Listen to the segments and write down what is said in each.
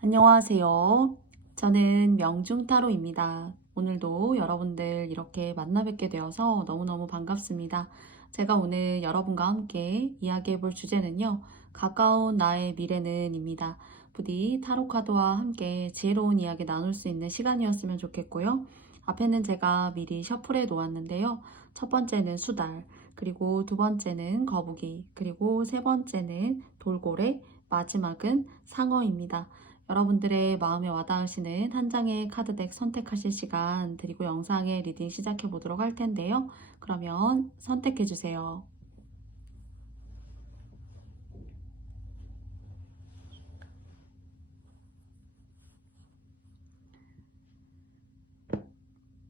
안녕하세요. 저는 명중타로입니다. 오늘도 여러분들 이렇게 만나 뵙게 되어서 너무너무 반갑습니다. 제가 오늘 여러분과 함께 이야기해 볼 주제는요. 가까운 나의 미래는입니다. 부디 타로카드와 함께 지혜로운 이야기 나눌 수 있는 시간이었으면 좋겠고요. 앞에는 제가 미리 셔플해 놓았는데요. 첫 번째는 수달, 그리고 두 번째는 거북이, 그리고 세 번째는 돌고래, 마지막은 상어입니다. 여러분들의 마음에 와닿으시는 한 장의 카드덱 선택하실 시간 드리고 영상의 리딩 시작해 보도록 할 텐데요. 그러면 선택해 주세요.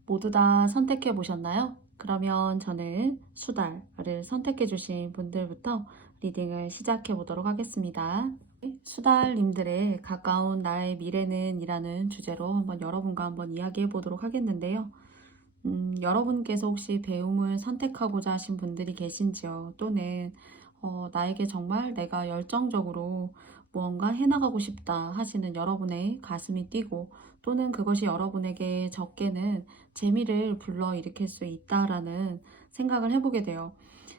모두 다 선택해 보셨나요? 그러면 저는 수달을 선택해 주신 분들부터 리딩을 시작해 보도록 하겠습니다. 수달님들의 가까운 나의 미래는 이라는 주제로 여러분과 한번 이야기해 보도록 하겠는데요. 여러분께서 혹시 배움을 선택하고자 하신 분들이 계신지요? 또는 나에게 정말 내가 열정적으로 무언가 해나가고 싶다 하시는 여러분의 가슴이 뛰고, 또는 그것이 여러분에게 적게는 재미를 불러일으킬 수 있다라는 생각을 해보게 돼요.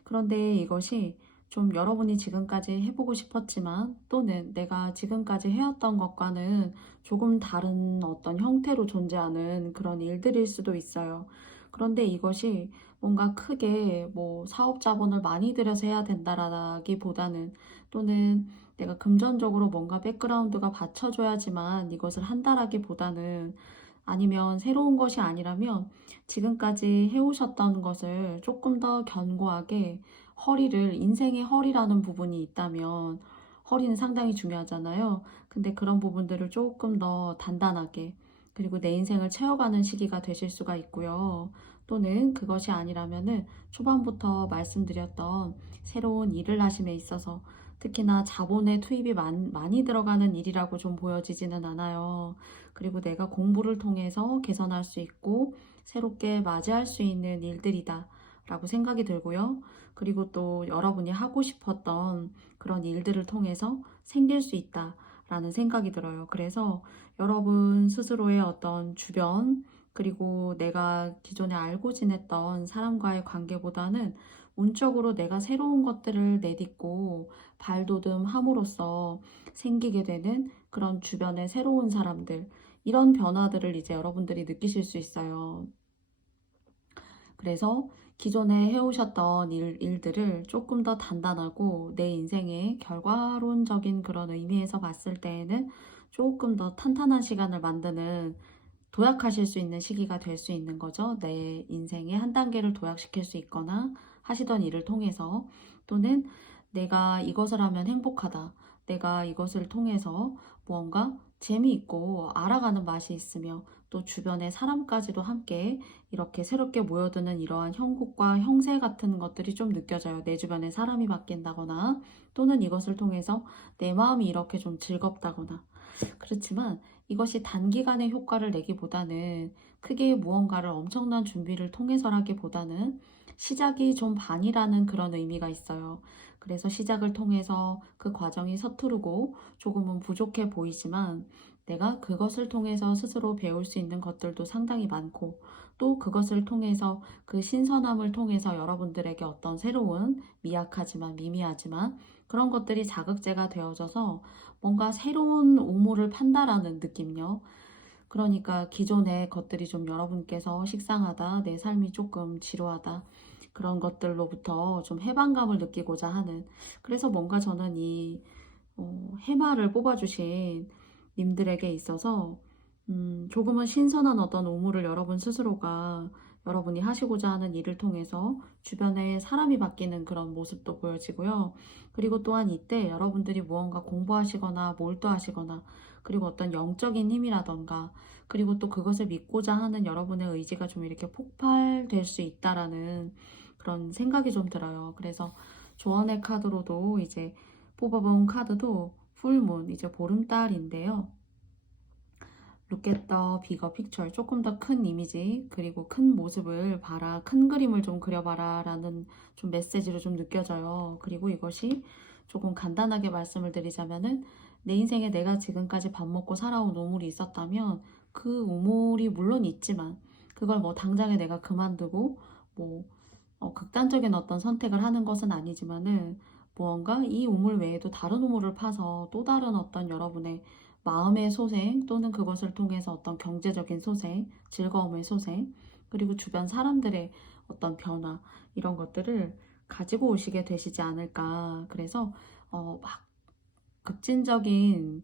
그런데 이것이 좀 여러분이 지금까지 해보고 싶었지만, 또는 내가 지금까지 해왔던 것과는 조금 다른 어떤 형태로 존재하는 그런 일들일 수도 있어요. 그런데 이것이 뭔가 크게 뭐 사업 자본을 많이 들여서 해야 된다라기보다는, 또는 내가 금전적으로 뭔가 백그라운드가 받쳐줘야지만 이것을 한다라기보다는, 아니면 새로운 것이 아니라면 지금까지 해오셨던 것을 조금 더 견고하게, 인생의 허리라는 부분이 있다면, 허리는 상당히 중요하잖아요. 근데 그런 부분들을 조금 더 단단하게, 그리고 내 인생을 채워가는 시기가 되실 수가 있고요. 또는 그것이 아니라면은 초반부터 말씀드렸던 새로운 일을 하심에 있어서 특히나 자본의 투입이 많이 들어가는 일이라고 좀 보여지지는 않아요. 그리고 내가 공부를 통해서 개선할 수 있고 새롭게 맞이할 수 있는 일들이다 라고 생각이 들고요. 그리고 또 여러분이 하고 싶었던 그런 일들을 통해서 생길 수 있다 라는 생각이 들어요. 그래서 여러분 스스로의 어떤 주변, 그리고 내가 기존에 알고 지냈던 사람과의 관계보다는 운적으로 내가 새로운 것들을 내딛고 발돋움함으로써 생기게 되는 그런 주변의 새로운 사람들, 이런 변화들을 이제 여러분들이 느끼실 수 있어요. 그래서 기존에 해오셨던 일들을 조금 더 단단하고 내 인생의 결과론적인 그런 의미에서 봤을 때에는 조금 더 탄탄한 시간을 만드는, 도약하실 수 있는 시기가 될 수 있는 거죠. 내 인생의 한 단계를 도약시킬 수 있거나 하시던 일을 통해서, 또는 내가 이것을 하면 행복하다, 내가 이것을 통해서 무언가 재미있고 알아가는 맛이 있으며 또 주변의 사람까지도 함께 이렇게 새롭게 모여드는 이러한 형국과 형세 같은 것들이 좀 느껴져요. 내 주변에 사람이 바뀐다거나, 또는 이것을 통해서 내 마음이 이렇게 좀 즐겁다거나. 그렇지만 이것이 단기간의 효과를 내기보다는, 크게 무언가를 엄청난 준비를 통해서라기보다는 시작이 좀 반이라는 그런 의미가 있어요. 그래서 시작을 통해서 그 과정이 서투르고 조금은 부족해 보이지만, 내가 그것을 통해서 스스로 배울 수 있는 것들도 상당히 많고, 또 그것을 통해서, 그 신선함을 통해서 여러분들에게 어떤 새로운 미약하지만 미미하지만 그런 것들이 자극제가 되어져서 뭔가 새로운 우물을 판다라는 느낌요. 그러니까 기존의 것들이 좀 여러분께서 식상하다, 내 삶이 조금 지루하다, 그런 것들로부터 좀 해방감을 느끼고자 하는, 그래서 뭔가 저는 이 해마를 뽑아주신 님들에게 있어서 조금은 신선한 어떤 우물을 여러분 스스로가, 여러분이 하시고자 하는 일을 통해서 주변에 사람이 바뀌는 그런 모습도 보여지고요. 그리고 또한 이때 여러분들이 무언가 공부하시거나 몰두하시거나, 그리고 어떤 영적인 힘이라던가, 그리고 또 그것을 믿고자 하는 여러분의 의지가 좀 이렇게 폭발될 수 있다라는 그런 생각이 좀 들어요. 그래서 조언의 카드로도 이제 뽑아본 카드도 풀문, 이제 보름달인데요. Look at the bigger picture, 조금 더 큰 이미지, 그리고 큰 모습을 봐라, 큰 그림을 좀 그려봐라 라는 좀 메시지로 좀 느껴져요. 그리고 이것이 조금 간단하게 말씀을 드리자면은 내 인생에 내가 지금까지 밥 먹고 살아온 우물이 있었다면 그 우물이 물론 있지만 그걸 뭐 당장에 내가 그만두고 뭐 극단적인 어떤 선택을 하는 것은 아니지만은 무언가 이 우물 외에도 다른 우물을 파서 또 다른 어떤 여러분의 마음의 소생 또는 그것을 통해서 어떤 경제적인 소생, 즐거움의 소생, 그리고 주변 사람들의 어떤 변화 이런 것들을 가지고 오시게 되시지 않을까. 그래서 막 급진적인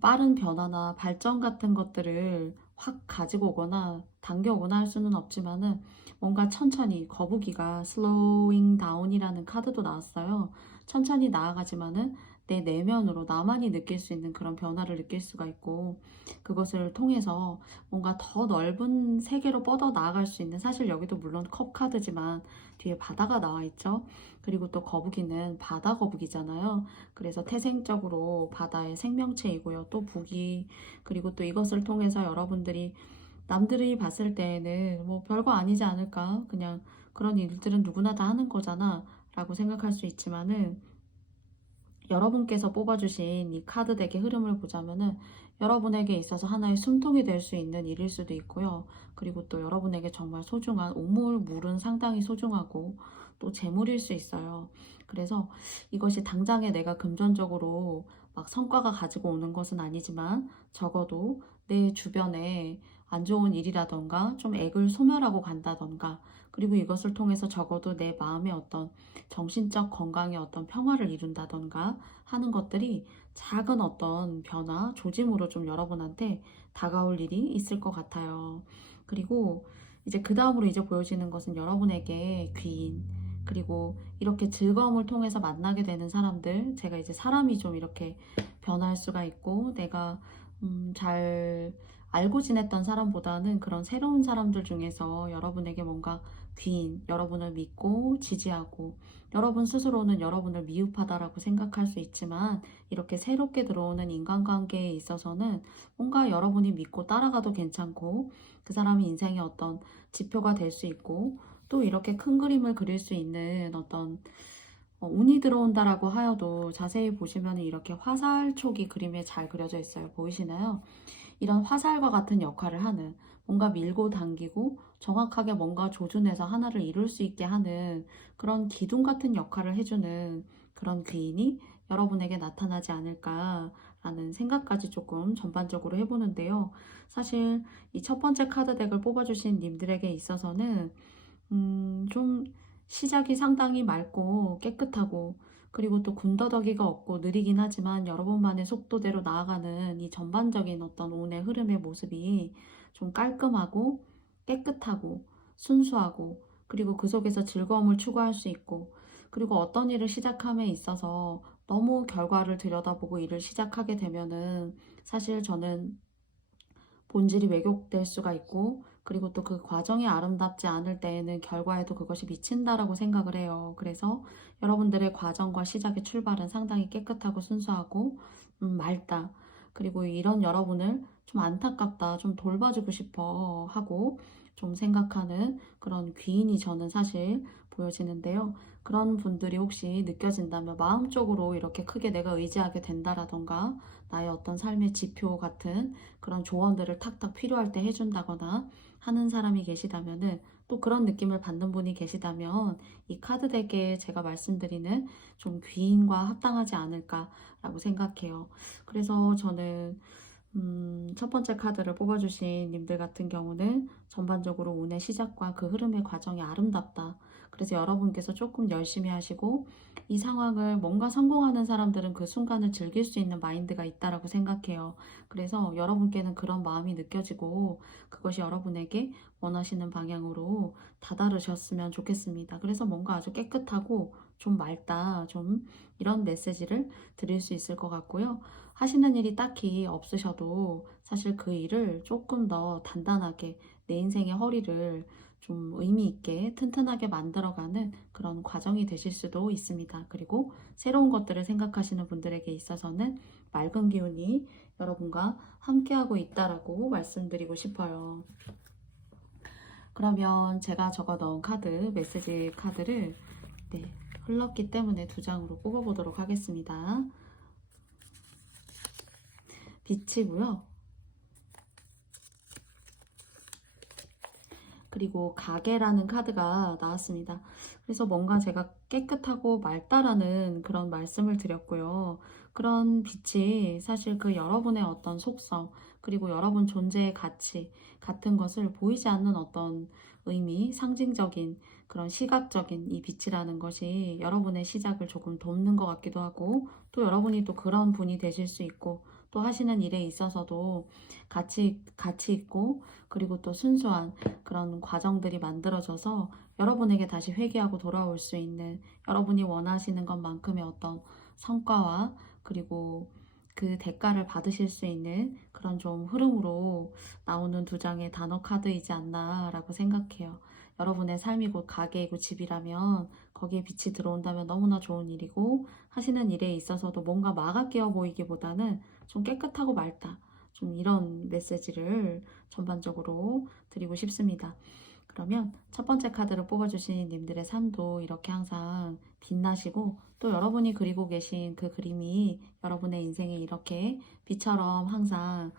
빠른 변화나 발전 같은 것들을 확 가지고 오거나 당겨오거나 할 수는 없지만은 뭔가 천천히 거북이가 slowing down이라는 카드도 나왔어요. 천천히 나아가지만은 내 내면으로 나만이 느낄 수 있는 그런 변화를 느낄 수가 있고 그것을 통해서 뭔가 더 넓은 세계로 뻗어 나아갈 수 있는 사실 여기도 물론 컵 카드지만 뒤에 바다가 나와 있죠. 그리고 또 거북이는 바다 거북이잖아요. 그래서 태생적으로 바다의 생명체이고요. 또 북이 그리고 또 이것을 통해서 여러분들이 남들이 봤을 때에는 뭐 별거 아니지 않을까? 그냥 그런 일들은 누구나 다 하는 거잖아. 라고 생각할 수 있지만은 여러분께서 뽑아주신 이 카드 덱의 흐름을 보자면은 여러분에게 있어서 하나의 숨통이 될 수 있는 일일 수도 있고요. 그리고 또 여러분에게 정말 소중한 물은 상당히 소중하고 또 재물일 수 있어요. 그래서 이것이 당장에 내가 금전적으로 막 성과가 가지고 오는 것은 아니지만 적어도 내 주변에 안 좋은 일이라던가 좀 액을 소멸하고 간다던가 그리고 이것을 통해서 적어도 내 마음의 어떤 정신적 건강의 어떤 평화를 이룬다던가 하는 것들이 작은 어떤 변화, 조짐으로 좀 여러분한테 다가올 일이 있을 것 같아요. 그리고 이제 그 다음으로 이제 보여지는 것은 여러분에게 귀인, 그리고 이렇게 즐거움을 통해서 만나게 되는 사람들, 제가 이제 사람이 좀 이렇게 변할 수가 있고, 내가 잘 알고 지냈던 사람보다는 그런 새로운 사람들 중에서 여러분에게 뭔가 귀인, 여러분을 믿고 지지하고 여러분 스스로는 여러분을 미흡하다라고 생각할 수 있지만 이렇게 새롭게 들어오는 인간관계에 있어서는 뭔가 여러분이 믿고 따라가도 괜찮고 그 사람이 인생의 어떤 지표가 될 수 있고 또 이렇게 큰 그림을 그릴 수 있는 어떤 운이 들어온다라고 하여도 자세히 보시면 이렇게 화살촉이 그림에 잘 그려져 있어요. 보이시나요? 이런 화살과 같은 역할을 하는 뭔가 밀고 당기고 정확하게 뭔가 조준해서 하나를 이룰 수 있게 하는 그런 기둥 같은 역할을 해주는 그런 귀인이 여러분에게 나타나지 않을까라는 생각까지 조금 전반적으로 해보는데요. 사실 이 첫 번째 카드 덱을 뽑아주신 님들에게 있어서는 좀 시작이 상당히 맑고 깨끗하고 그리고 또 군더더기가 없고 느리긴 하지만 여러분만의 속도대로 나아가는 이 전반적인 어떤 운의 흐름의 모습이 좀 깔끔하고 깨끗하고 순수하고 그리고 그 속에서 즐거움을 추구할 수 있고 그리고 어떤 일을 시작함에 있어서 너무 결과를 들여다보고 일을 시작하게 되면은 사실 저는 본질이 왜곡될 수가 있고 그리고 또 그 과정이 아름답지 않을 때에는 결과에도 그것이 미친다라고 생각을 해요. 그래서 여러분들의 과정과 시작의 출발은 상당히 깨끗하고 순수하고 맑다. 그리고 이런 여러분을 좀 안타깝다, 좀 돌봐주고 싶어 하고 좀 생각하는 그런 귀인이 저는 사실 보여지는데요. 그런 분들이 혹시 느껴진다면 마음적으로 이렇게 크게 내가 의지하게 된다라던가 나의 어떤 삶의 지표 같은 그런 조언들을 탁탁 필요할 때 해준다거나 하는 사람이 계시다면은 또 그런 느낌을 받는 분이 계시다면 이 카드 덱에 제가 말씀드리는 좀 귀인과 합당하지 않을까라고 생각해요. 그래서 저는 첫 번째 카드를 뽑아주신 님들 같은 경우는 전반적으로 운의 시작과 그 흐름의 과정이 아름답다. 그래서 여러분께서 조금 열심히 하시고 이 상황을 뭔가 성공하는 사람들은 그 순간을 즐길 수 있는 마인드가 있다라고 생각해요. 그래서 여러분께는 그런 마음이 느껴지고 그것이 여러분에게 원하시는 방향으로 다다르셨으면 좋겠습니다. 그래서 뭔가 아주 깨끗하고 좀 맑다, 좀 이런 메시지를 드릴 수 있을 것 같고요. 하시는 일이 딱히 없으셔도 사실 그 일을 조금 더 단단하게 내 인생의 허리를 좀 의미 있게 튼튼하게 만들어가는 그런 과정이 되실 수도 있습니다. 그리고 새로운 것들을 생각하시는 분들에게 있어서는 맑은 기운이 여러분과 함께하고 있다라고 말씀드리고 싶어요. 그러면 제가 적어 넣은 카드, 메시지 카드를 흘렀기 때문에 두 장으로 뽑아보도록 하겠습니다. 빛이고요. 그리고 가게라는 카드가 나왔습니다. 그래서 뭔가 제가 깨끗하고 맑다라는 그런 말씀을 드렸고요. 그런 빛이 사실 그 여러분의 어떤 속성, 그리고 여러분 존재의 가치 같은 것을 보이지 않는 어떤 의미, 상징적인 그런 시각적인 이 빛이라는 것이 여러분의 시작을 조금 돕는 것 같기도 하고, 또 여러분이 또 그런 분이 되실 수 있고, 또 하시는 일에 있어서도 가치 있고, 그리고 또 순수한 그런 과정들이 만들어져서 여러분에게 다시 회귀하고 돌아올 수 있는, 여러분이 원하시는 것만큼의 어떤 성과와 그리고 그 대가를 받으실 수 있는 그런 좀 흐름으로 나오는 두 장의 단어 카드이지 않나라고 생각해요. 여러분의 삶이 곧 가게이고 집이라면 거기에 빛이 들어온다면 너무나 좋은 일이고, 하시는 일에 있어서도 뭔가 막아 끼어 보이기보다는 좀 깨끗하고 맑다, 좀 이런 메시지를 전반적으로 드리고 싶습니다. 그러면 첫 번째 카드를 뽑아주신 님들의 삶도 이렇게 항상 빛나시고, 또 여러분이 그리고 계신 그 그림이 여러분의 인생에 이렇게 빛처럼 항상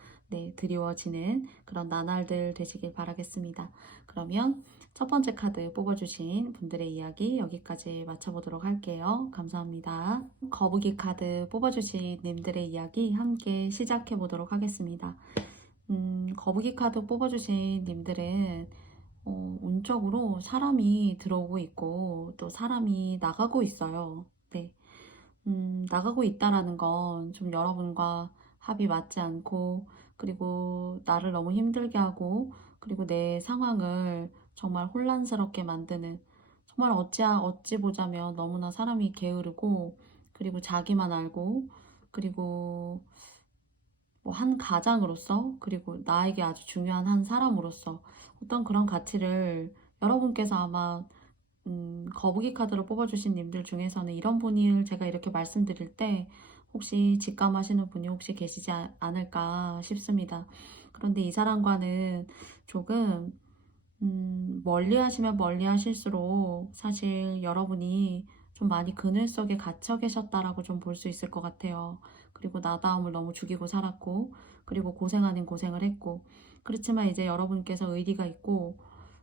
드리워지는 그런 나날들 되시길 바라겠습니다. 그러면 첫 번째 카드 뽑아주신 분들의 이야기 여기까지 마쳐보도록 할게요. 감사합니다. 거북이 카드 뽑아주신 님들의 이야기 함께 시작해 보도록 하겠습니다. 거북이 카드 뽑아주신 님들은 운적으로 사람이 들어오고 있고 또 사람이 나가고 있어요. 네. 나가고 있다라는 건 좀 여러분과 합이 맞지 않고, 그리고 나를 너무 힘들게 하고, 그리고 내 상황을 정말 혼란스럽게 만드는, 정말 어찌 보자면 너무나 사람이 게으르고, 그리고 자기만 알고, 그리고 뭐 한 가장으로서, 그리고 나에게 아주 중요한 한 사람으로서 어떤 그런 가치를 여러분께서 아마 거북이 카드로 뽑아주신 님들 중에서는 이런 분을 제가 이렇게 말씀드릴 때 혹시 직감하시는 분이 혹시 계시지 않을까 싶습니다. 그런데 이 사람과는 조금 멀리 하시면 멀리 하실수록 사실 여러분이 좀 많이 그늘 속에 갇혀 계셨다라고 좀 볼 수 있을 것 같아요. 그리고 나다움을 너무 죽이고 살았고, 그리고 고생 아닌 고생을 했고, 그렇지만 이제 여러분께서 의리가 있고,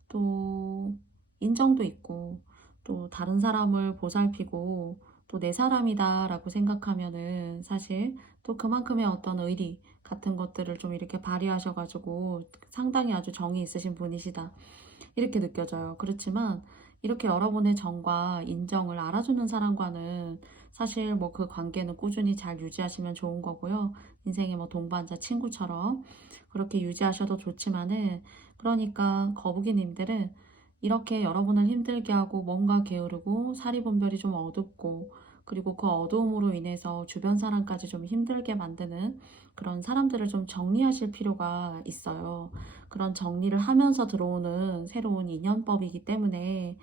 또 인정도 있고, 또 다른 사람을 보살피고, 또 내 사람이다라고 생각하면은 사실 또 그만큼의 어떤 의리 같은 것들을 좀 이렇게 발휘하셔가지고 상당히 아주 정이 있으신 분이시다, 이렇게 느껴져요. 그렇지만 이렇게 여러분의 정과 인정을 알아주는 사람과는 사실 뭐 그 관계는 꾸준히 잘 유지하시면 좋은 거고요. 인생의 뭐 동반자, 친구처럼 그렇게 유지하셔도 좋지만은, 그러니까 거북이님들은 이렇게 여러분을 힘들게 하고 뭔가 게으르고 사리분별이 좀 어둡고, 그리고 그 어두움으로 인해서 주변 사람까지 좀 힘들게 만드는 그런 사람들을 좀 정리하실 필요가 있어요. 그런 정리를 하면서 들어오는 새로운 인연법이기 때문에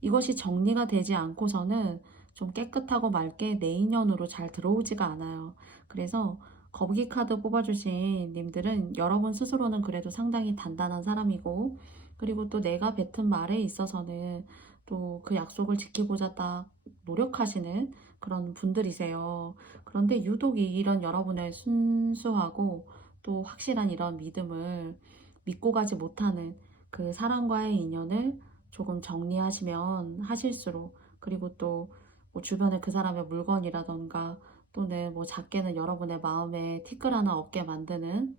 이것이 정리가 되지 않고서는 좀 깨끗하고 맑게 내 인연으로 잘 들어오지가 않아요. 그래서 거북이 카드 뽑아주신 님들은 여러분 스스로는 그래도 상당히 단단한 사람이고, 그리고 또 내가 뱉은 말에 있어서는 또 그 약속을 지키고자 딱 노력하시는 그런 분들이세요. 그런데 유독 이런 여러분의 순수하고 또 확실한 이런 믿음을 믿고 가지 못하는 그 사람과의 인연을 조금 정리하시면 하실수록, 그리고 또 뭐 주변에 그 사람의 물건이라던가 또는 뭐 작게는 여러분의 마음에 티끌 하나 없게 만드는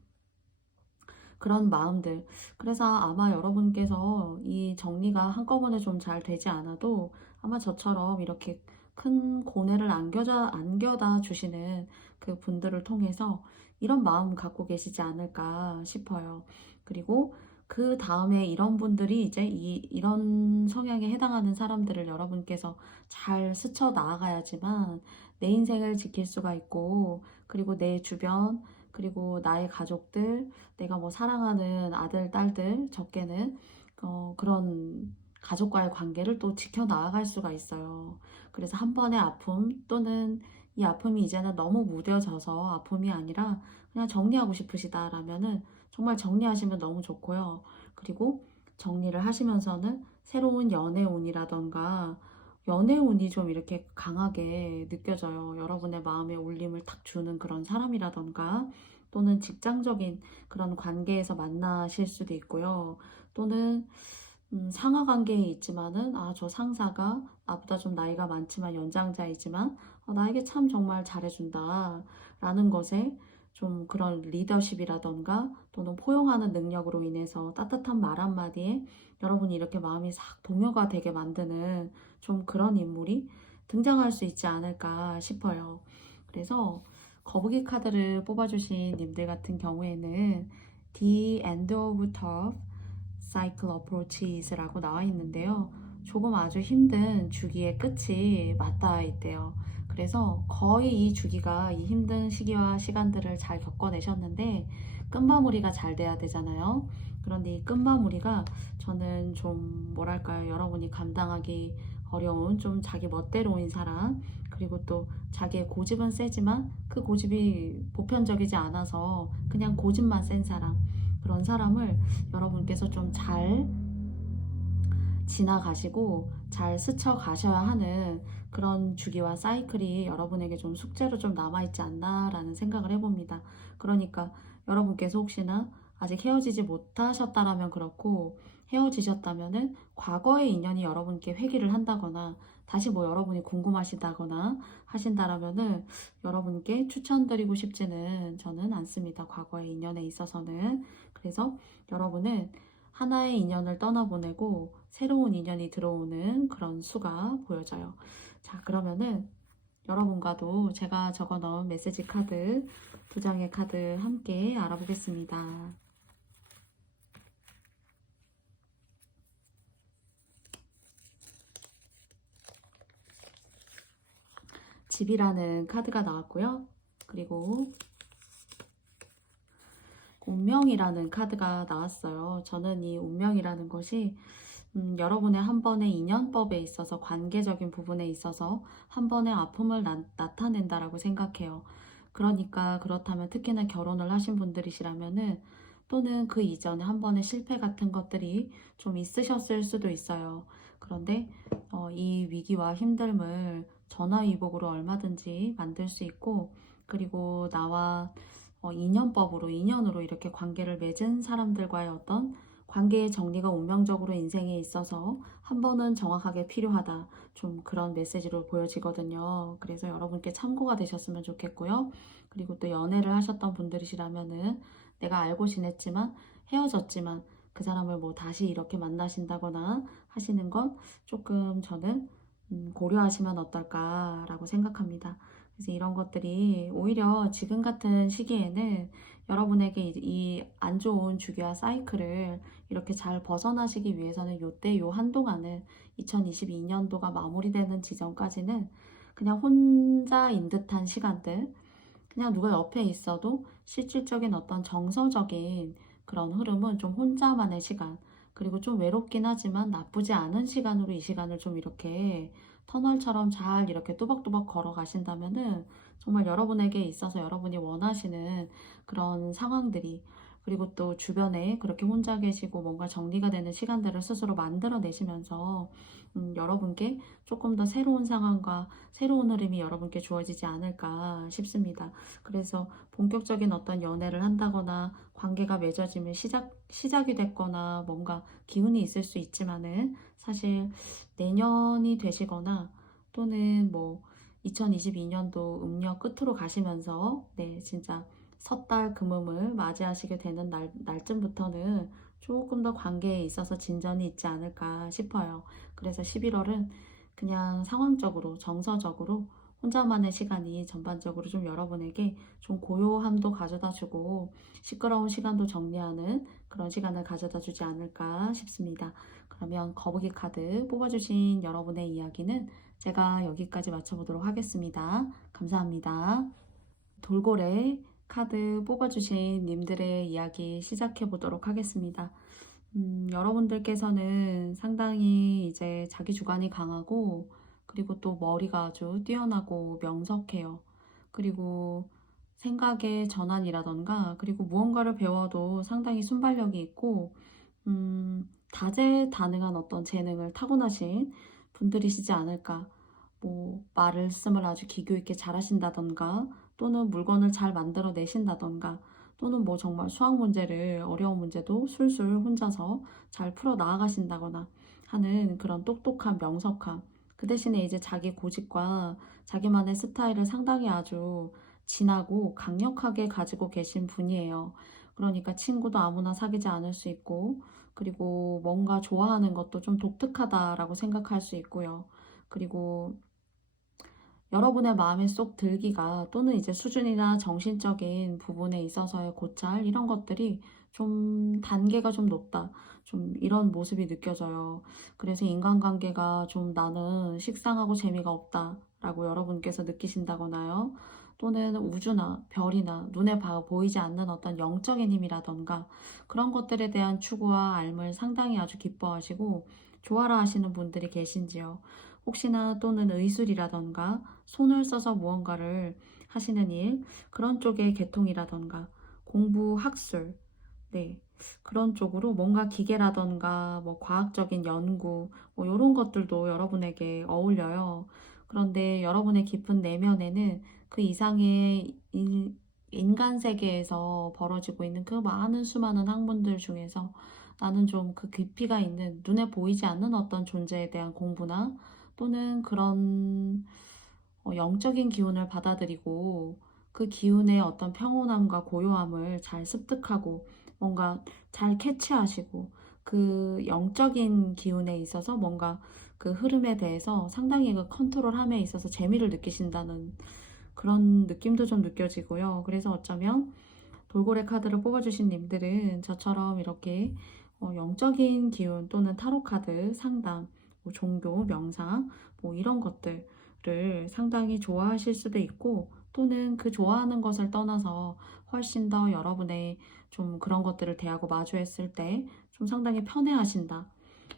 그런 마음들, 그래서 아마 여러분께서 이 정리가 한꺼번에 좀 잘 되지 않아도 아마 저처럼 이렇게 큰 고뇌를 안겨다 주시는 그 분들을 통해서 이런 마음 갖고 계시지 않을까 싶어요. 그리고 그 다음에 이런 분들이 이제 이런 성향에 해당하는 사람들을 여러분께서 잘 스쳐 나아가야지만 내 인생을 지킬 수가 있고, 그리고 내 주변, 그리고 나의 가족들, 내가 뭐 사랑하는 아들, 딸들, 적게는 그런 가족과의 관계를 또 지켜나갈 수가 있어요. 그래서 한 번의 아픔, 또는 이 아픔이 이제는 너무 무뎌져서 아픔이 아니라 그냥 정리하고 싶으시다라면은 정말 정리하시면 너무 좋고요. 그리고 정리를 하시면서는 새로운 연애 운이라던가 연애 운이 좀 이렇게 강하게 느껴져요. 여러분의 마음에 울림을 탁 주는 그런 사람이라던가, 또는 직장적인 그런 관계에서 만나실 수도 있고요. 또는 상하 관계에 있지만은, 저 상사가 나보다 좀 나이가 많지만 연장자이지만 나에게 참 정말 잘해준다 라는 것에, 좀 그런 리더십이라던가 또는 포용하는 능력으로 인해서 따뜻한 말 한마디에 여러분이 이렇게 마음이 싹 동요가 되게 만드는 좀 그런 인물이 등장할 수 있지 않을까 싶어요. 그래서 거북이 카드를 뽑아주신 님들 같은 경우에는 The End of Tough Cycle Approaches라고 나와 있는데요. 조금 아주 힘든 주기의 끝이 맞닿아 있대요. 그래서 거의 이 주기가, 이 힘든 시기와 시간들을 잘 겪어내셨는데 끝마무리가 잘 돼야 되잖아요. 그런데 이 끝마무리가, 저는 좀 뭐랄까요, 여러분이 감당하기 어려운 좀 자기 멋대로인 사람, 그리고 또 자기의 고집은 세지만 그 고집이 보편적이지 않아서 그냥 고집만 센 사람, 그런 사람을 여러분께서 좀 잘 지나가시고 잘 스쳐가셔야 하는 그런 주기와 사이클이 여러분에게 좀 숙제로 좀 남아있지 않나라는 생각을 해봅니다. 그러니까 여러분께서 혹시나 아직 헤어지지 못하셨다라면 그렇고, 헤어지셨다면은 과거의 인연이 여러분께 회귀를 한다거나 다시 뭐 여러분이 궁금하시다거나 하신다라면은 여러분께 추천드리고 싶지는 저는 않습니다. 과거의 인연에 있어서는. 그래서 여러분은 하나의 인연을 떠나보내고 새로운 인연이 들어오는 그런 수가 보여져요. 자, 그러면은 여러분과도 제가 적어 넣은 메시지 카드, 두 장의 카드 함께 알아보겠습니다. 집이라는 카드가 나왔고요. 그리고 운명이라는 카드가 나왔어요. 저는 이 운명이라는 것이 여러분의 한 번의 인연법에 있어서, 관계적인 부분에 있어서 한 번의 아픔을 나타낸다라고 생각해요. 그러니까 그렇다면 특히나 결혼을 하신 분들이시라면은, 또는 그 이전에 한 번의 실패 같은 것들이 좀 있으셨을 수도 있어요. 그런데 이 위기와 힘듦을 전화위복으로 얼마든지 만들 수 있고, 그리고 나와 인연법으로, 인연으로 이렇게 관계를 맺은 사람들과의 어떤 관계의 정리가 운명적으로 인생에 있어서 한 번은 정확하게 필요하다, 좀 그런 메시지로 보여지거든요. 그래서 여러분께 참고가 되셨으면 좋겠고요. 그리고 또 연애를 하셨던 분들이시라면은, 내가 알고 지냈지만 헤어졌지만 그 사람을 뭐 다시 이렇게 만나신다거나 하시는 건 조금 저는 고려하시면 어떨까라고 생각합니다. 그래서 이런 것들이 오히려 지금 같은 시기에는 여러분에게 이 안 좋은 주기와 사이클을 이렇게 잘 벗어나시기 위해서는, 요때 요 한동안은 2022년도가 마무리되는 지점까지는 그냥 혼자인 듯한 시간들, 그냥 누가 옆에 있어도 실질적인 어떤 정서적인 그런 흐름은 좀 혼자만의 시간, 그리고 좀 외롭긴 하지만 나쁘지 않은 시간으로 이 시간을 좀 이렇게 터널처럼 잘 이렇게 뚜벅뚜벅 걸어 가신다면은, 정말 여러분에게 있어서 여러분이 원하시는 그런 상황들이, 그리고 또 주변에 그렇게 혼자 계시고 뭔가 정리가 되는 시간들을 스스로 만들어 내시면서 여러분께 조금 더 새로운 상황과 새로운 흐름이 여러분께 주어지지 않을까 싶습니다. 그래서 본격적인 어떤 연애를 한다거나 관계가 맺어지면 시작이 됐거나 뭔가 기운이 있을 수 있지만은, 사실 내년이 되시거나 또는 뭐 2022년도 음력 끝으로 가시면서, 네, 진짜 섣달 금음을 맞이하시게 되는 날쯤부터는 조금 더 관계에 있어서 진전이 있지 않을까 싶어요. 그래서 11월은 그냥 상황적으로, 정서적으로 혼자만의 시간이 전반적으로 좀 여러분에게 좀 고요함도 가져다 주고 시끄러운 시간도 정리하는 그런 시간을 가져다 주지 않을까 싶습니다. 그러면 거북이 카드 뽑아주신 여러분의 이야기는 제가 여기까지 마쳐보도록 하겠습니다. 감사합니다. 돌고래 카드 뽑아주신 님들의 이야기 시작해 보도록 하겠습니다. 여러분들께서는 상당히 이제 자기 주관이 강하고, 그리고 또 머리가 아주 뛰어나고 명석해요. 그리고 생각의 전환이라던가, 그리고 무언가를 배워도 상당히 순발력이 있고, 다재다능한 어떤 재능을 타고나신 분들이시지 않을까. 뭐 말씀을 아주 기교 있게 잘하신다던가, 또는 물건을 잘 만들어 내신다던가, 또는 뭐 정말 수학 문제를, 어려운 문제도 술술 혼자서 잘 풀어 나아가신다거나 하는 그런 똑똑한 명석함. 그 대신에 이제 자기 고집과 자기만의 스타일을 상당히 아주 진하고 강력하게 가지고 계신 분이에요. 그러니까 친구도 아무나 사귀지 않을 수 있고, 그리고 뭔가 좋아하는 것도 좀 독특하다라고 생각할 수 있고요. 그리고 여러분의 마음에 쏙 들기가, 또는 이제 수준이나 정신적인 부분에 있어서의 고찰, 이런 것들이 좀 단계가 좀 높다. 좀 이런 모습이 느껴져요. 그래서 인간관계가 좀 나는 식상하고 재미가 없다 라고 여러분께서 느끼신다거나요. 또는 우주나 별이나 눈에 보이지 않는 어떤 영적인 힘이라던가 그런 것들에 대한 추구와 알을 상당히 아주 기뻐하시고 좋아라 하시는 분들이 계신지요. 혹시나 또는 의술이라던가 손을 써서 무언가를 하시는 일, 그런 쪽의 계통이라던가 공부, 학술, 네, 그런 쪽으로 뭔가 기계라던가 뭐 과학적인 연구, 뭐 이런 것들도 여러분에게 어울려요. 그런데 여러분의 깊은 내면에는 그 이상의 인간 세계에서 벌어지고 있는 그 많은 수많은 학문들 중에서 나는 좀 그 깊이가 있는 눈에 보이지 않는 어떤 존재에 대한 공부나, 또는 그런 영적인 기운을 받아들이고 그 기운의 어떤 평온함과 고요함을 잘 습득하고 뭔가 잘 캐치하시고, 그 영적인 기운에 있어서 뭔가 그 흐름에 대해서 상당히 그 컨트롤함에 있어서 재미를 느끼신다는 그런 느낌도 좀 느껴지고요. 그래서 어쩌면 돌고래 카드를 뽑아주신 님들은 저처럼 이렇게 영적인 기운, 또는 타로 카드 상담, 뭐 종교, 명상, 뭐 이런 것들을 상당히 좋아하실 수도 있고, 또는 그 좋아하는 것을 떠나서 훨씬 더 여러분의 좀 그런 것들을 대하고 마주했을 때 좀 상당히 편해하신다,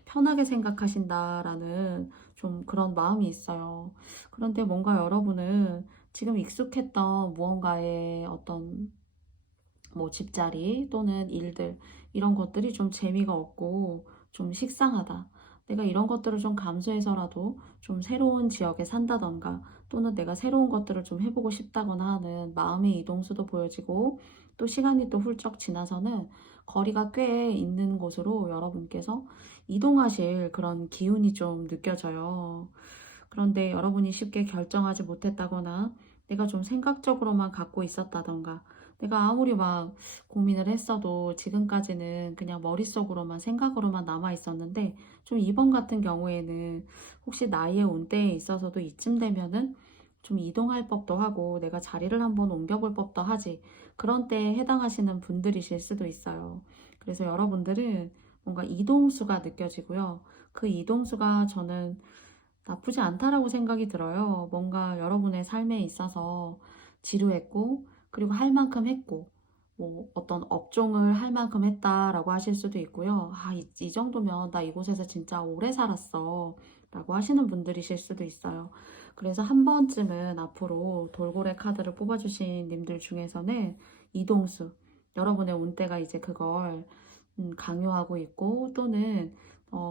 편하게 생각하신다라는 좀 그런 마음이 있어요. 그런데 뭔가 여러분은 지금 익숙했던 무언가의 어떤 뭐 집자리 또는 일들, 이런 것들이 좀 재미가 없고 좀 식상하다. 내가 이런 것들을 좀 감수해서라도 좀 새로운 지역에 산다던가, 또는 내가 새로운 것들을 좀 해보고 싶다거나 하는 마음의 이동수도 보여지고, 또 시간이 또 훌쩍 지나서는 거리가 꽤 있는 곳으로 여러분께서 이동하실 그런 기운이 좀 느껴져요. 그런데 여러분이 쉽게 결정하지 못했다거나, 내가 좀 생각적으로만 갖고 있었다던가, 내가 아무리 막 고민을 했어도 지금까지는 그냥 머릿속으로만 생각으로만 남아 있었는데, 좀 이번 같은 경우에는 혹시 나의 운때에 있어서도 이쯤 되면은 좀 이동할 법도 하고 내가 자리를 한번 옮겨볼 법도 하지, 그런 때에 해당하시는 분들이실 수도 있어요. 그래서 여러분들은 뭔가 이동수가 느껴지고요. 그 이동수가 저는 나쁘지 않다라고 생각이 들어요. 뭔가 여러분의 삶에 있어서 지루했고, 그리고 할 만큼 했고, 뭐 어떤 업종을 할 만큼 했다라고 하실 수도 있고요. 아, 이 정도면 나 이곳에서 진짜 오래 살았어 라고 하시는 분들이실 수도 있어요. 그래서 한 번쯤은 앞으로 돌고래 카드를 뽑아주신 님들 중에서는 이동수, 여러분의 운때가 이제 그걸 강요하고 있고, 또는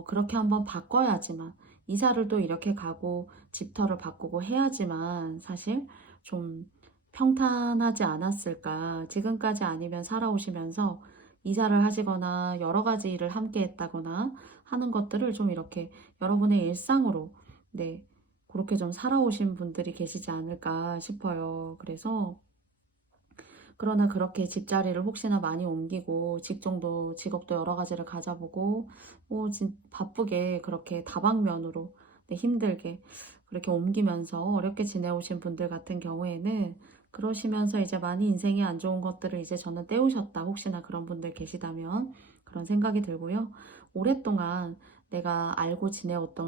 그렇게 한번 바꿔야지만, 이사를 또 이렇게 가고 집터를 바꾸고 해야지만 사실 좀 평탄하지 않았을까. 지금까지 아니면 살아오시면서 이사를 하시거나 여러 가지 일을 함께 했다거나 하는 것들을 좀 이렇게 여러분의 일상으로, 네, 그렇게 좀 살아오신 분들이 계시지 않을까 싶어요. 그래서 그러나 그렇게 집자리를 혹시나 많이 옮기고 직업도 여러 가지를 가져보고 바쁘게 그렇게 다방면으로, 네, 힘들게 그렇게 옮기면서 어렵게 지내오신 분들 같은 경우에는, 그러시면서 이제 많이 인생에 안 좋은 것들을 이제 저는 때우셨다, 혹시나 그런 분들 계시다면 그런 생각이 들고요. 오랫동안 내가 알고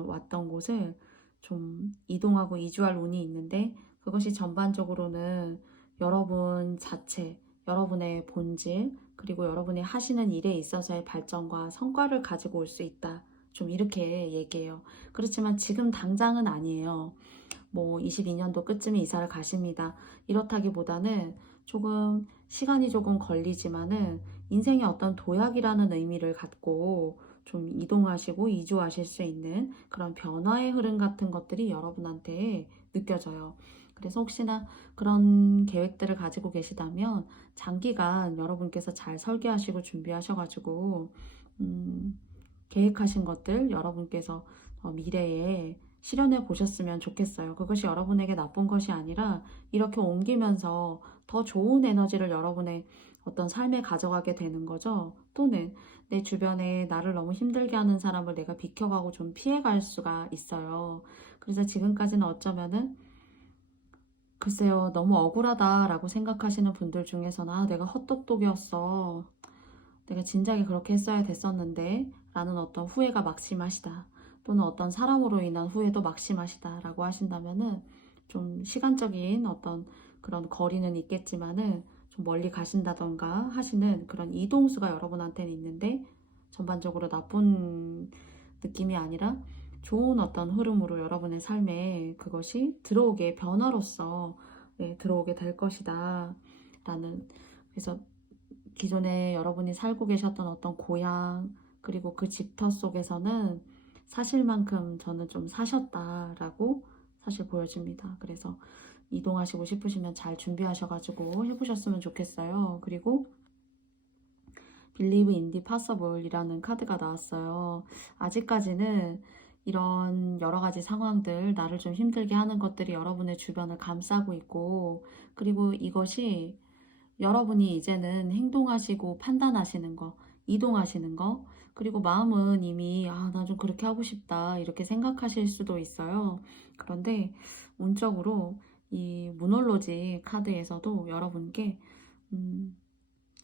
왔던 곳을 좀 이동하고 이주할 운이 있는데, 그것이 전반적으로는 여러분 자체, 여러분의 본질, 그리고 여러분이 하시는 일에 있어서의 발전과 성과를 가지고 올 수 있다, 좀 이렇게 얘기해요. 그렇지만 지금 당장은 아니에요. 뭐 22년도 끝쯤에 이사를 가십니다, 이렇다기보다는 조금 시간이 조금 걸리지만은 인생의 어떤 도약이라는 의미를 갖고 좀 이동하시고 이주하실 수 있는 그런 변화의 흐름 같은 것들이 여러분한테 느껴져요. 그래서 혹시나 그런 계획들을 가지고 계시다면 장기간 여러분께서 잘 설계하시고 준비하셔가지고 계획하신 것들 여러분께서 미래에 실현해 보셨으면 좋겠어요. 그것이 여러분에게 나쁜 것이 아니라 이렇게 옮기면서 더 좋은 에너지를 여러분의 어떤 삶에 가져가게 되는 거죠. 또는 내 주변에 나를 너무 힘들게 하는 사람을 내가 비켜가고 좀 피해갈 수가 있어요. 그래서 지금까지는 어쩌면은 글쎄요, 너무 억울하다라고 생각하시는 분들 중에서는 아, 내가 헛똑똑이었어. 내가 진작에 그렇게 했어야 됐었는데 라는 어떤 후회가 막심하시다. 또는 어떤 사람으로 인한 후회도 막심하시다 라고 하신다면은 좀 시간적인 어떤 그런 거리는 있겠지만은 좀 멀리 가신다던가 하시는 그런 이동수가 여러분한테는 있는데 전반적으로 나쁜 느낌이 아니라 좋은 어떤 흐름으로 여러분의 삶에 그것이 들어오게 변화로서 들어오게 될 것이다 라는, 그래서 기존에 여러분이 살고 계셨던 어떤 고향 그리고 그 집터 속에서는 사실만큼 저는 좀 사셨다라고 사실 보여집니다. 그래서 이동하시고 싶으시면 잘 준비하셔가지고 해보셨으면 좋겠어요. 그리고 Believe in the Possible이라는 카드가 나왔어요. 아직까지는 이런 여러 가지 상황들, 나를 좀 힘들게 하는 것들이 여러분의 주변을 감싸고 있고, 그리고 이것이 여러분이 이제는 행동하시고 판단하시는 거, 이동하시는 거, 그리고 마음은 이미 아, 나 좀 그렇게 하고 싶다 이렇게 생각하실 수도 있어요. 그런데 운적으로 이 무놀로지 카드에서도 여러분께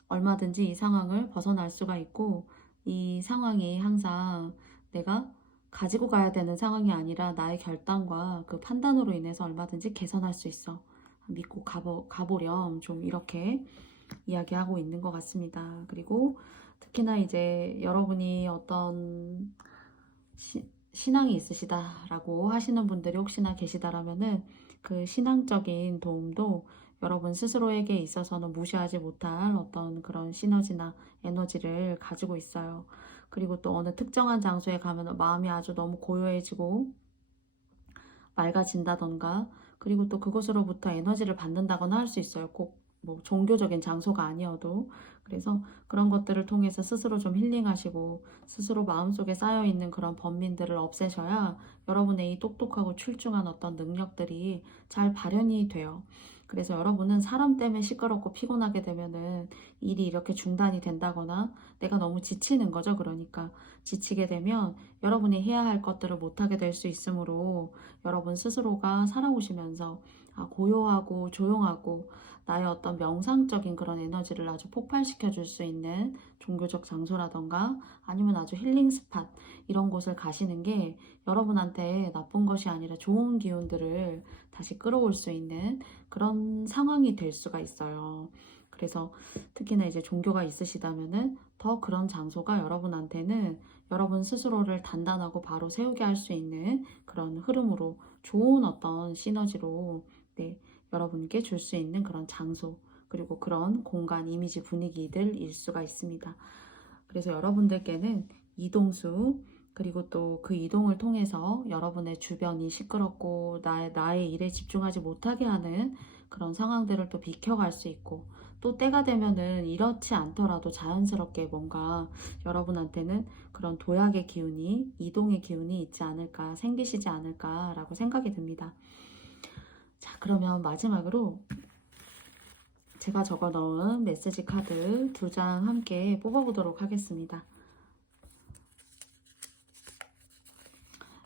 얼마든지 이 상황을 벗어날 수가 있고 이 상황이 항상 내가 가지고 가야 되는 상황이 아니라 나의 결단과 그 판단으로 인해서 얼마든지 개선할 수 있어. 믿고 가보렴. 좀 이렇게 이야기하고 있는 것 같습니다. 그리고 특히나 이제 여러분이 어떤 신앙이 있으시다라고 하시는 분들이 혹시나 계시다라면은 그 신앙적인 도움도 여러분 스스로에게 있어서는 무시하지 못할 어떤 그런 시너지나 에너지를 가지고 있어요. 그리고 또 어느 특정한 장소에 가면 마음이 아주 너무 고요해지고 맑아진다던가, 그리고 또 그곳으로부터 에너지를 받는다거나 할 수 있어요. 꼭 뭐 종교적인 장소가 아니어도. 그래서 그런 것들을 통해서 스스로 좀 힐링하시고 스스로 마음속에 쌓여있는 그런 번민들을 없애셔야 여러분의 이 똑똑하고 출중한 어떤 능력들이 잘 발현이 돼요. 그래서 여러분은 사람 때문에 시끄럽고 피곤하게 되면은 일이 이렇게 중단이 된다거나 내가 너무 지치는 거죠. 그러니까 지치게 되면 여러분이 해야 할 것들을 못하게 될 수 있으므로 여러분 스스로가 살아오시면서 고요하고 조용하고 나의 어떤 명상적인 그런 에너지를 아주 폭발시켜 줄 수 있는 종교적 장소라던가 아니면 아주 힐링 스팟 이런 곳을 가시는 게 여러분한테 나쁜 것이 아니라 좋은 기운들을 다시 끌어올 수 있는 그런 상황이 될 수가 있어요. 그래서 특히나 이제 종교가 있으시다면은 더 그런 장소가 여러분한테는 여러분 스스로를 단단하고 바로 세우게 할 수 있는 그런 흐름으로 좋은 어떤 시너지로 여러분께 줄 수 있는 그런 장소 그리고 그런 공간 이미지 분위기들일 수가 있습니다. 그래서 여러분들께는 이동수 그리고 또 그 이동을 통해서 여러분의 주변이 시끄럽고 나의 일에 집중하지 못하게 하는 그런 상황들을 또 비켜갈 수 있고 또 때가 되면은 이렇지 않더라도 자연스럽게 뭔가 여러분한테는 그런 도약의 기운이 이동의 기운이 있지 않을까 생기시지 않을까라고 생각이 듭니다. 자, 그러면 마지막으로 제가 적어 넣은 메시지 카드 2장 함께 뽑아보도록 하겠습니다.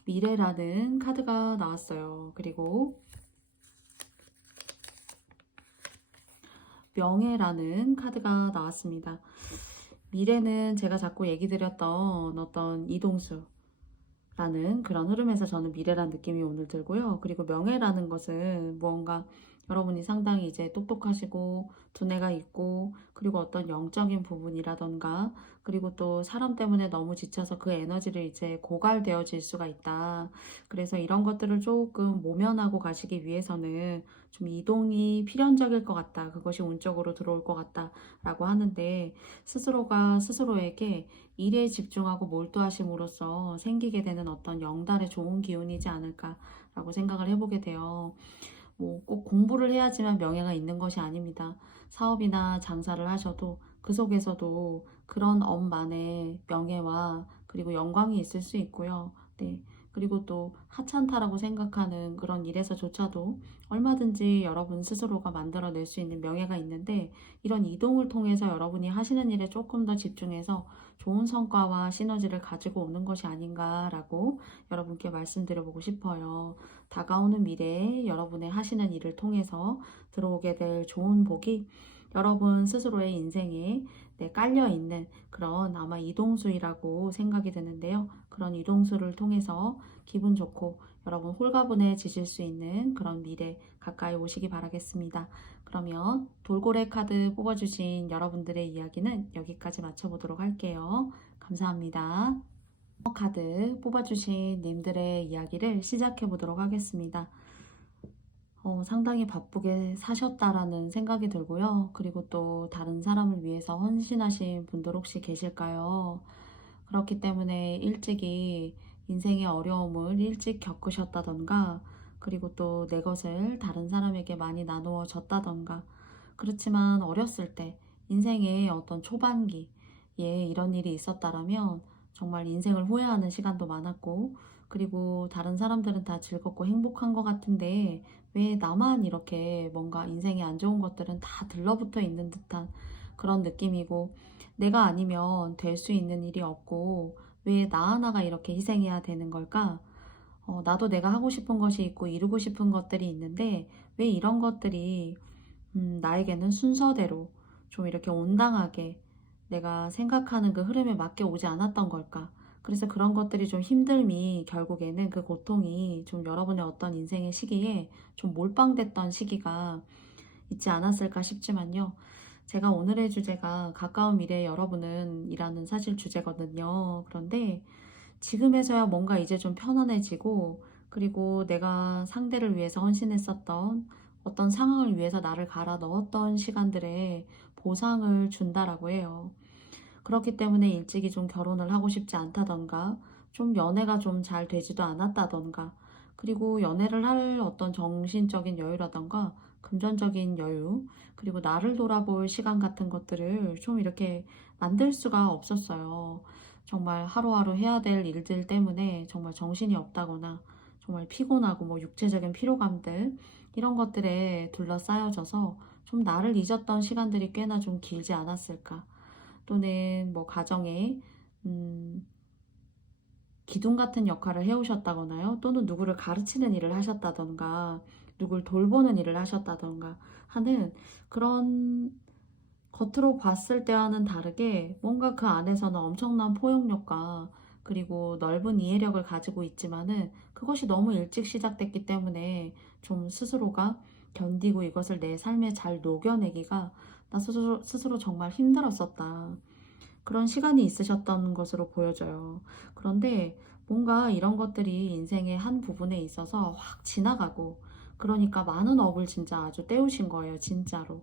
미래라는 카드가 나왔어요. 그리고 명예라는 카드가 나왔습니다. 미래는 제가 자꾸 얘기 드렸던 어떤 이동수 라는 그런 흐름에서 저는 미래란 느낌이 오늘 들고요. 그리고 명예라는 것은 무언가 여러분이 상당히 이제 똑똑하시고 두뇌가 있고, 그리고 어떤 영적인 부분이라던가, 그리고 또 사람 때문에 너무 지쳐서 그 에너지를 이제 고갈되어질 수가 있다. 그래서 이런 것들을 조금 모면하고 가시기 위해서는 좀 이동이 필연적일 것 같다. 그것이 운적으로 들어올 것 같다. 라고 하는데, 스스로가 스스로에게 일에 집중하고 몰두하심으로써 생기게 되는 어떤 영달의 좋은 기운이지 않을까라고 생각을 해보게 돼요. 뭐 꼭 공부를 해야지만 명예가 있는 것이 아닙니다. 사업이나 장사를 하셔도 그 속에서도 그런 업만의 명예와 그리고 영광이 있을 수 있고요. 네. 그리고 또 하찮다라고 생각하는 그런 일에서조차도 얼마든지 여러분 스스로가 만들어낼 수 있는 명예가 있는데, 이런 이동을 통해서 여러분이 하시는 일에 조금 더 집중해서 좋은 성과와 시너지를 가지고 오는 것이 아닌가라고 여러분께 말씀드려보고 싶어요. 다가오는 미래에 여러분의 하시는 일을 통해서 들어오게 될 좋은 복이 여러분 스스로의 인생에 깔려있는 그런 아마 이동수이라고 생각이 드는데요. 그런 이동수를 통해서 기분 좋고 여러분 홀가분해지실 수 있는 그런 미래 가까이 오시기 바라겠습니다. 그러면 돌고래 카드 뽑아주신 여러분들의 이야기는 여기까지 마쳐보도록 할게요. 감사합니다. 카드 뽑아주신 님들의 이야기를 시작해 보도록 하겠습니다. 상당히 바쁘게 사셨다라는 생각이 들고요. 그리고 또 다른 사람을 위해서 헌신하신 분들 혹시 계실까요? 그렇기 때문에 일찍이 인생의 어려움을 일찍 겪으셨다던가, 그리고 또 내 것을 다른 사람에게 많이 나누어 줬다던가. 그렇지만 어렸을 때 인생의 어떤 초반기에 이런 일이 있었다라면 정말 인생을 후회하는 시간도 많았고, 그리고 다른 사람들은 다 즐겁고 행복한 것 같은데 왜 나만 이렇게 뭔가 인생에 안 좋은 것들은 다 들러붙어 있는 듯한 그런 느낌이고, 내가 아니면 될 수 있는 일이 없고 왜 나 하나가 이렇게 희생해야 되는 걸까? 나도 내가 하고 싶은 것이 있고 이루고 싶은 것들이 있는데 왜 이런 것들이 나에게는 순서대로 좀 이렇게 온당하게 내가 생각하는 그 흐름에 맞게 오지 않았던 걸까? 그래서 그런 것들이 좀 힘듦이, 결국에는 그 고통이 좀 여러분의 어떤 인생의 시기에 좀 몰빵됐던 시기가 있지 않았을까 싶지만요. 제가 오늘의 주제가 가까운 미래의 여러분은 이라는 사실 주제거든요. 그런데 지금에서야 뭔가 이제 좀 편안해지고, 그리고 내가 상대를 위해서 헌신했었던 어떤 상황을 위해서 나를 갈아 넣었던 시간들에 보상을 준다라고 해요. 그렇기 때문에 일찍이 좀 결혼을 하고 싶지 않다던가, 좀 연애가 좀 잘 되지도 않았다던가, 그리고 연애를 할 어떤 정신적인 여유라던가 금전적인 여유, 그리고 나를 돌아볼 시간 같은 것들을 좀 이렇게 만들 수가 없었어요. 정말 하루하루 해야 될 일들 때문에 정말 정신이 없다거나 정말 피곤하고 뭐 육체적인 피로감들, 이런 것들에 둘러싸여져서 좀 나를 잊었던 시간들이 꽤나 좀 길지 않았을까. 또는 뭐 가정에 기둥 같은 역할을 해오셨다거나요. 또는 누구를 가르치는 일을 하셨다던가, 누굴 돌보는 일을 하셨다던가 하는 그런, 겉으로 봤을 때와는 다르게 뭔가 그 안에서는 엄청난 포용력과 그리고 넓은 이해력을 가지고 있지만은, 그것이 너무 일찍 시작됐기 때문에 좀 스스로가 견디고 이것을 내 삶에 잘 녹여내기가 나 스스로 정말 힘들었었다. 그런 시간이 있으셨던 것으로 보여져요. 그런데 뭔가 이런 것들이 인생의 한 부분에 있어서 확 지나가고, 그러니까 많은 업을 진짜 아주 때우신 거예요, 진짜로.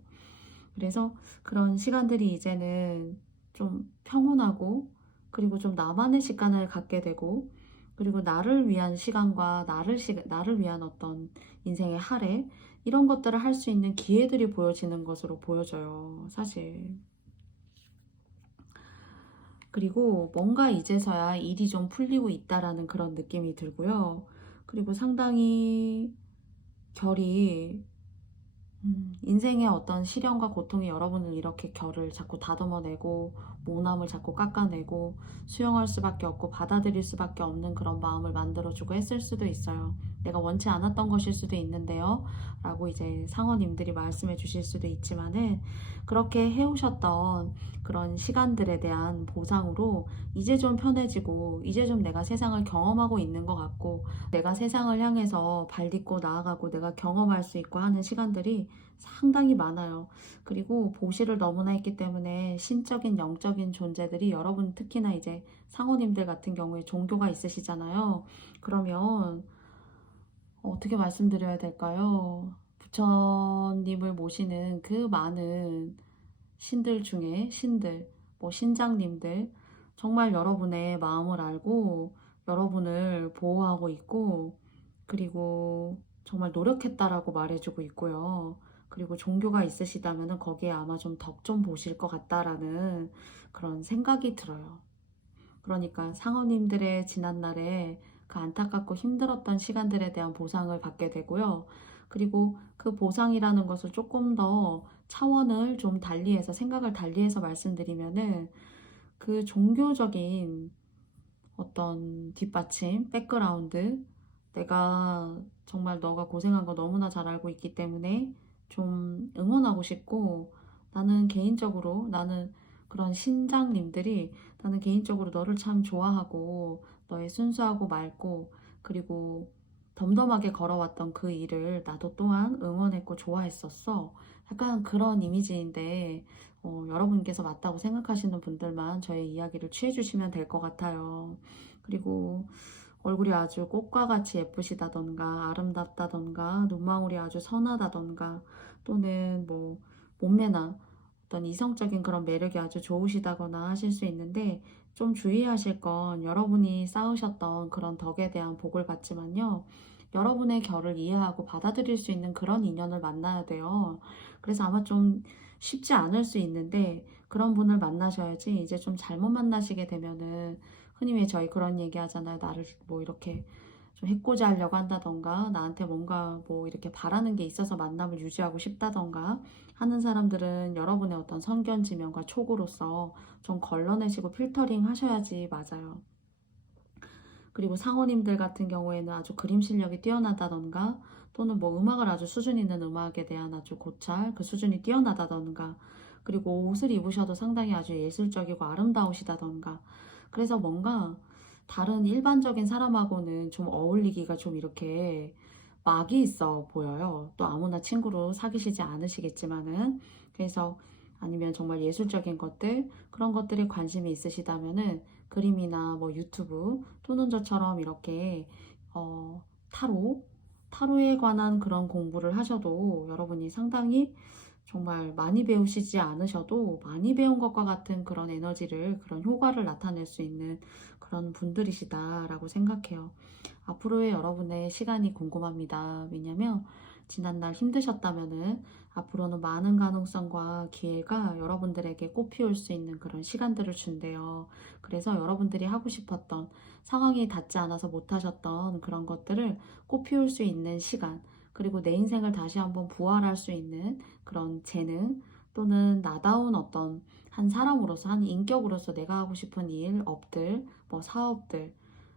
그래서 그런 시간들이 이제는 좀 평온하고, 그리고 좀 나만의 시간을 갖게 되고, 그리고 나를 위한 시간과 나를 위한 어떤 인생의 할애, 이런 것들을 할 수 있는 기회들이 보여지는 것으로 보여져요, 사실. 그리고 뭔가 이제서야 일이 좀 풀리고 있다라는 그런 느낌이 들고요. 그리고 상당히 결이, 인생의 어떤 시련과 고통이 여러분을 이렇게 결을 자꾸 다듬어내고 모남을 자꾸 깎아내고 수용할 수밖에 없고 받아들일 수밖에 없는 그런 마음을 만들어주고 했을 수도 있어요. 내가 원치 않았던 것일 수도 있는데요. 라고 이제 상원님들이 말씀해 주실 수도 있지만은 그렇게 해오셨던 그런 시간들에 대한 보상으로 이제 좀 편해지고 이제 좀 내가 세상을 경험하고 있는 것 같고 내가 세상을 향해서 발 딛고 나아가고 내가 경험할 수 있고 하는 시간들이 상당히 많아요. 그리고 보시를 너무나 했기 때문에 신적인 영적인 존재들이 여러분 특히나 이제 상호님들 같은 경우에 종교가 있으시잖아요. 그러면 어떻게 말씀드려야 될까요? 부처님을 모시는 그 많은 신들 중에 신들, 뭐 신장님들 정말 여러분의 마음을 알고 여러분을 보호하고 있고 그리고 정말 노력했다라고 말해주고 있고요. 그리고 종교가 있으시다면 거기에 아마 좀 덕 좀 보실 것 같다라는 그런 생각이 들어요. 그러니까 상어님들의 지난날에 그 안타깝고 힘들었던 시간들에 대한 보상을 받게 되고요. 그리고 그 보상이라는 것을 조금 더 차원을 좀 달리해서 생각을 달리해서 말씀드리면은 그 종교적인 어떤 뒷받침, 백그라운드 내가 정말 너가 고생한 거 너무나 잘 알고 있기 때문에 좀 응원하고 싶고 나는 그런 신장님들이 나는 개인적으로 너를 참 좋아하고 너의 순수하고 맑고 그리고 덤덤하게 걸어왔던 그 일을 나도 또한 응원했고 좋아했었어. 약간 그런 이미지인데 여러분께서 맞다고 생각하시는 분들만 저의 이야기를 취해주시면 될 것 같아요. 그리고 얼굴이 아주 꽃과 같이 예쁘시다던가 아름답다던가 눈망울이 아주 선하다던가 또는 뭐 몸매나 어떤 이성적인 그런 매력이 아주 좋으시다거나 하실 수 있는데 좀 주의하실 건 여러분이 쌓으셨던 그런 덕에 대한 복을 받지만요. 여러분의 결을 이해하고 받아들일 수 있는 그런 인연을 만나야 돼요. 그래서 아마 좀 쉽지 않을 수 있는데 그런 분을 만나셔야지 이제 좀 잘못 만나시게 되면은 흔히 왜 저희 그런 얘기 하잖아요. 나를 뭐 이렇게 좀 해코지 하려고 한다던가 나한테 뭔가 뭐 이렇게 바라는 게 있어서 만남을 유지하고 싶다던가 하는 사람들은 여러분의 어떤 선견 지명과 촉으로서 좀 걸러내시고 필터링 하셔야지 맞아요. 그리고 상호님들 같은 경우에는 아주 그림 실력이 뛰어나다던가 또는 뭐 음악을 아주 수준 있는 음악에 대한 아주 고찰, 그 수준이 뛰어나다던가 그리고 옷을 입으셔도 상당히 아주 예술적이고 아름다우시다던가 그래서 뭔가 다른 일반적인 사람하고는 좀 어울리기가 좀 이렇게 막이 있어 보여요. 또 아무나 친구로 사귀시지 않으시겠지만은 그래서 아니면 정말 예술적인 것들 그런 것들에 관심이 있으시다면은 그림이나 뭐 유튜브 또는 저처럼 이렇게 어, 타로 타로에 관한 그런 공부를 하셔도 여러분이 상당히 정말 많이 배우시지 않으셔도 많이 배운 것과 같은 그런 에너지를 그런 효과를 나타낼 수 있는 그런 분들이시다라고 생각해요. 앞으로의 여러분의 시간이 궁금합니다. 왜냐면 지난날 힘드셨다면은 앞으로는 많은 가능성과 기회가 여러분들에게 꽃피울 수 있는 그런 시간들을 준대요. 그래서 여러분들이 하고 싶었던 상황이 닿지 않아서 못하셨던 그런 것들을 꽃피울 수 있는 시간, 그리고 내 인생을 다시 한번 부활할 수 있는 그런 재능, 또는 나다운 어떤 한 사람으로서, 한 인격으로서 내가 하고 싶은 일, 업들, 뭐 사업들,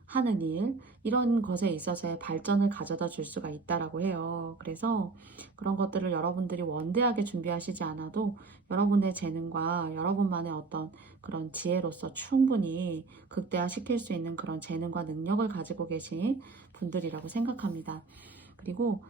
하는 일, 이런 것에 있어서의 발전을 가져다 줄 수가 있다라고 해요. 그래서 그런 것들을 여러분들이 원대하게 준비하시지 않아도 여러분의 재능과 여러분만의 어떤 그런 지혜로서 충분히 극대화시킬 수 있는 그런 재능과 능력을 가지고 계신 분들이라고 생각합니다. 그리고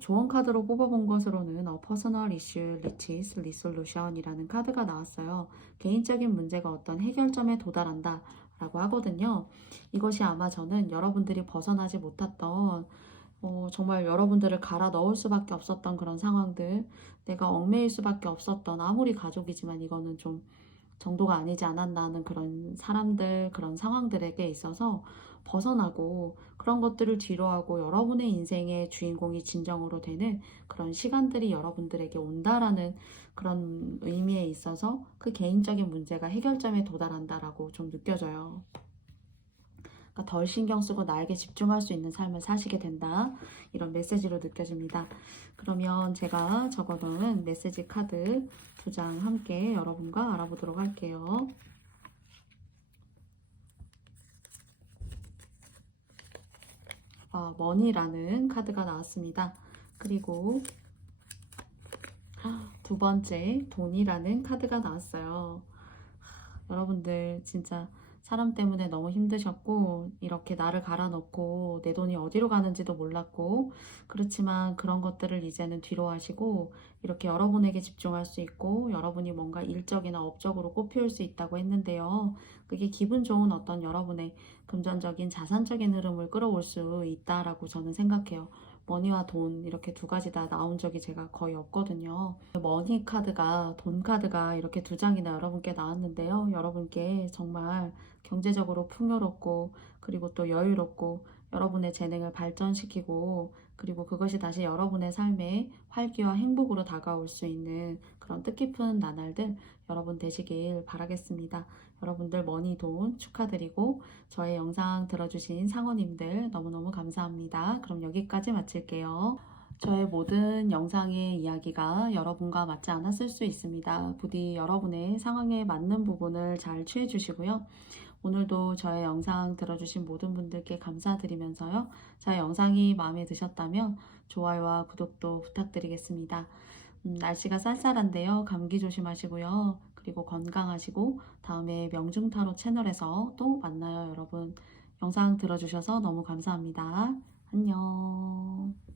조언 카드로 뽑아본 것으로는 Personal Issue Reaches Resolution이라는 카드가 나왔어요. 개인적인 문제가 어떤 해결점에 도달한다 라고 하거든요. 이것이 아마 저는 여러분들이 벗어나지 못했던 정말 여러분들을 갈아 넣을 수밖에 없었던 그런 상황들, 내가 얽매일 수밖에 없었던 아무리 가족이지만 이거는 좀 정도가 아니지 않았나 하는 그런 사람들, 그런 상황들에게 있어서 벗어나고 그런 것들을 뒤로하고 여러분의 인생의 주인공이 진정으로 되는 그런 시간들이 여러분들에게 온다라는 그런 의미에 있어서 그 개인적인 문제가 해결점에 도달한다라고 좀 느껴져요. 그러니까 덜 신경 쓰고 나에게 집중할 수 있는 삶을 사시게 된다. 이런 메시지로 느껴집니다. 그러면 제가 적어놓은 메시지 카드 2장 함께 여러분과 알아보도록 할게요. 머니라는 카드가 나왔습니다. 그리고 두 번째 돈이라는 카드가 나왔어요. 여러분들 진짜 사람 때문에 너무 힘드셨고 이렇게 나를 갈아넣고 내 돈이 어디로 가는지도 몰랐고 그렇지만 그런 것들을 이제는 뒤로 하시고 이렇게 여러분에게 집중할 수 있고 여러분이 뭔가 일적이나 업적으로 꽃피울 수 있다고 했는데요. 그게 기분 좋은 어떤 여러분의 금전적인 자산적인 흐름을 끌어올 수 있다라고 저는 생각해요. 머니와 돈 이렇게 두 가지 다 나온 적이 제가 거의 없거든요. 머니 카드가 돈 카드가 이렇게 두 장이나 여러분께 나왔는데요. 여러분께 정말 경제적으로 풍요롭고 그리고 또 여유롭고 여러분의 재능을 발전시키고 그리고 그것이 다시 여러분의 삶에 활기와 행복으로 다가올 수 있는 그런 뜻깊은 나날들 여러분 되시길 바라겠습니다. 여러분들 머니 돈 축하드리고 저의 영상 들어주신 상원님들 너무너무 감사합니다. 그럼 여기까지 마칠게요. 저의 모든 영상의 이야기가 여러분과 맞지 않았을 수 있습니다. 부디 여러분의 상황에 맞는 부분을 잘 취해 주시고요. 오늘도 저의 영상 들어주신 모든 분들께 감사드리면서요. 저의 영상이 마음에 드셨다면 좋아요와 구독도 부탁드리겠습니다. 날씨가 쌀쌀한데요. 감기 조심하시고요. 그리고 건강하시고 다음에 명중타로 채널에서 또 만나요, 여러분. 영상 들어주셔서 너무 감사합니다. 안녕.